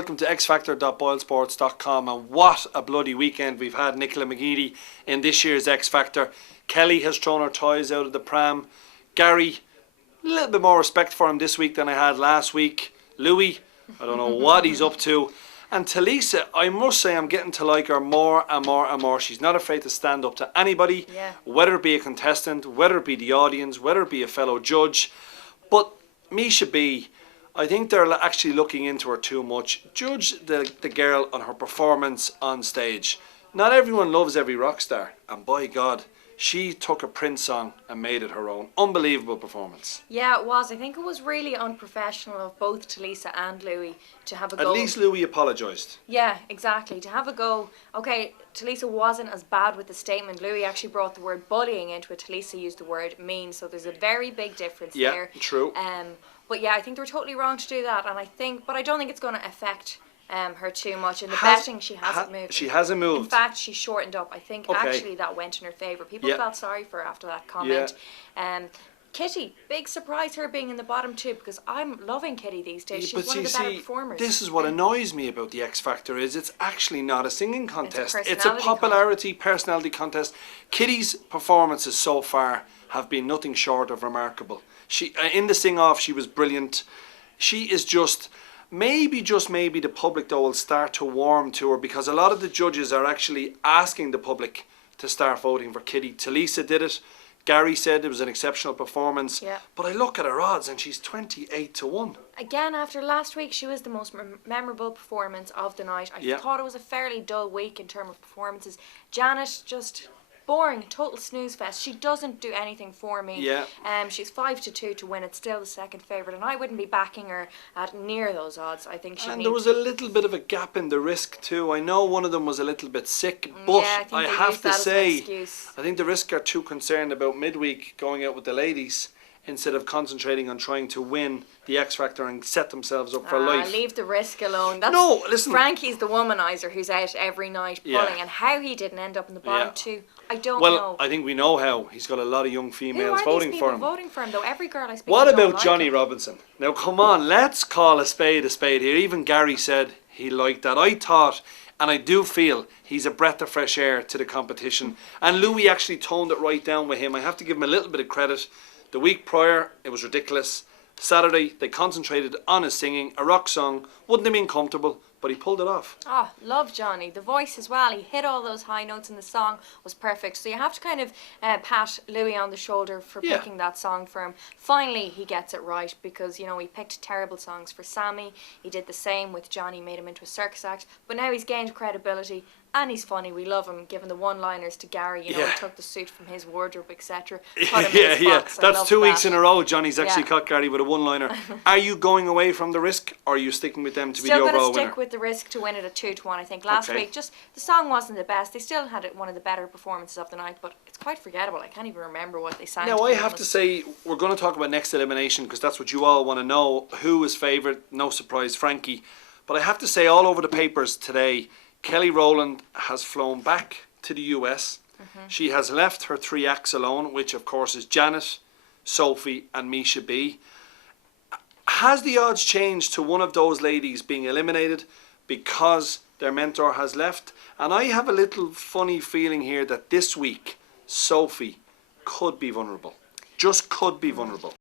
welcome to xfactor.boilsports.com. And what a bloody weekend we've had, Nicola McGeady, in this year's X Factor. Kelly has thrown her toys out of the pram. Gary, a little bit more respect for him this week than I had last week. Louis, I don't know what he's up to. And Talisa, I must say I'm getting to like her more and more and more. She's not afraid to stand up to anybody, whether it be a contestant, whether it be the audience, whether it be a fellow judge. But Misha B, I think they're actually looking into her too much. Judge the girl on her performance on stage. Not everyone loves every rock star, and by God, she took a Prince song and made it her own. Unbelievable performance. Yeah, it was. I think it was really unprofessional of both Talisa and Louis to have a go. At least Louis apologised. Yeah, exactly. To have a go. Okay, Talisa wasn't as bad with the statement. Louis actually brought the word bullying into it. Talisa used the word mean. So there's a very big difference there. Yeah, true. But yeah, I think they were totally wrong to do that. And I don't think it's going to affect her too much. In the betting, she hasn't moved. She hasn't moved. In fact, she shortened up. I think actually that went in her favour. People felt sorry for her after that comment. Kitty, big surprise her being in the bottom two, because I'm loving Kitty these days. She's one of the better performers. This is what annoys me about the X Factor is it's actually not a singing contest. It's a popularity, personality contest. Kitty's performances so far have been nothing short of remarkable. She in the sing-off, she was brilliant. She is just maybe the public though will start to warm to her, because a lot of the judges are actually asking the public to start voting for Kitty. Talisa did it. Gary said it was an exceptional performance. Yeah. But I look at her odds and she's 28-1. Again, after last week, she was the most memorable performance of the night. I thought it was a fairly dull week in terms of performances. Janet, just boring, total snooze fest. She doesn't do anything for me. Yeah. She's 5-2 to win. It's still the second favourite, and I wouldn't be backing her at near those odds. I think she. And there was a little bit of a gap in the risk too. I know one of them was a little bit sick, but I have to say, I think the risk are too concerned about midweek going out with the ladies instead of concentrating on trying to win the X Factor and set themselves up for life. Leave the risk alone. That's, no, listen. Frankie's the womanizer who's out every night pulling, and how he didn't end up in the bottom two, I don't know. Well, I think we know how. He's got a lot of young females voting for him. Voting for him though? Every girl I speak to. What about Johnny Robinson? Now, come on, let's call a spade here. Even Gary said he liked that. I thought, and I do feel, he's a breath of fresh air to the competition. And Louis actually toned it right down with him. I have to give him a little bit of credit. The week prior, it was ridiculous. Saturday, they concentrated on his singing. A rock song wouldn't have been comfortable, but he pulled it off. Oh, love Johnny. The voice as well. He hit all those high notes, and the song was perfect. So you have to kind of pat Louis on the shoulder for picking that song for him. Finally, he gets it right, because, you know, he picked terrible songs for Sammy. He did the same with Johnny, made him into a circus act. But now he's gained credibility. And he's funny, we love him, giving the one-liners to Gary, you know, he took the suit from his wardrobe, etc. That's 2 weeks in a row Johnny's actually caught Gary with a one-liner. Are you going away from the risk, or are you sticking with them to be the overall winner? Still going to stick with the risk to win it at 2-1, I think. Last week, just the song wasn't the best. They still had one of the better performances of the night, but it's quite forgettable. I can't even remember what they sang. Now, I have to say, we're going to talk about next elimination, because that's what you all want to know. Who is favourite? No surprise, Frankie. But I have to say, all over the papers today, Kelly Rowland has flown back to the US. She has left her 3 acts alone, which of course is Janet, Sophie and Misha B. Has the odds changed to one of those ladies being eliminated because their mentor has left? And I have a little funny feeling here that this week Sophie could be vulnerable. Just could be vulnerable.